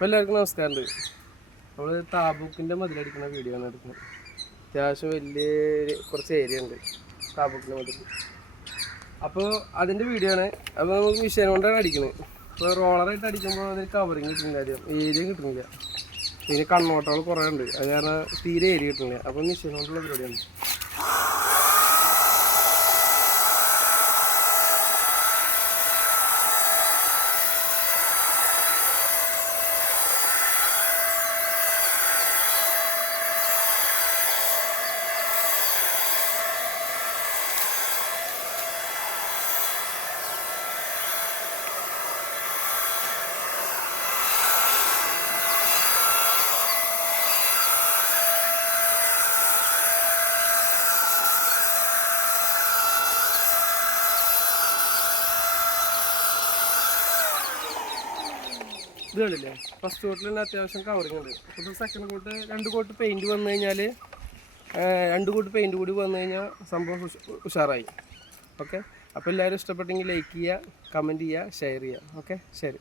അപ്പോൾ എല്ലാവർക്കും നമസ്കാരമുണ്ട്. നമ്മൾ താബൂക്കിൻ്റെ മതിലടിക്കുന്ന വീഡിയോ ആണ് എടുക്കുന്നത്. അത്യാവശ്യം വലിയ കുറച്ച് ഏരിയ ഉണ്ട് താബൂക്കിൻ്റെ മതിൽ. അപ്പോൾ അതിൻ്റെ വീഡിയോ ആണ്. അപ്പോൾ നമുക്ക് മിഷീൻ കൊണ്ടാണ് അടിക്കുന്നത്. അപ്പോൾ റോളറായിട്ട് അടിക്കുമ്പോൾ അതിന് കവറിങ് കിട്ടുന്നില്ല, അധികം ഏരിയ കിട്ടുന്നില്ല. പിന്നെ കണ്ണോട്ടങ്ങൾ കുറേ ഉണ്ട്, അത് കാരണം തീരെ ഏരിയ കിട്ടുന്നില്ല. അപ്പോൾ മിഷീൻ കൊണ്ടുള്ള പരിപാടിയാണ്. ഇത് കണ്ടില്ലേ, ഫസ്റ്റ് കോട്ടിൽ തന്നെ അത്യാവശ്യം കവറിങ് ഉണ്ട്. അപ്പോൾ സെക്കൻഡ് കോട്ട് 2 കോട്ട് പെയിൻറ്റ് വന്നു കഴിഞ്ഞാൽ 2 കോട്ട് പെയിൻറ്റ് കൂടി വന്നു കഴിഞ്ഞാൽ സംഭവം ഉഷാറായി. ഓക്കെ, അപ്പോൾ എല്ലാവരും ഇഷ്ടപ്പെട്ടെങ്കിൽ ലൈക്ക് ചെയ്യുക, കമൻറ്റ് ചെയ്യുക, ഷെയർ ചെയ്യുക. ഓക്കെ, ശരി.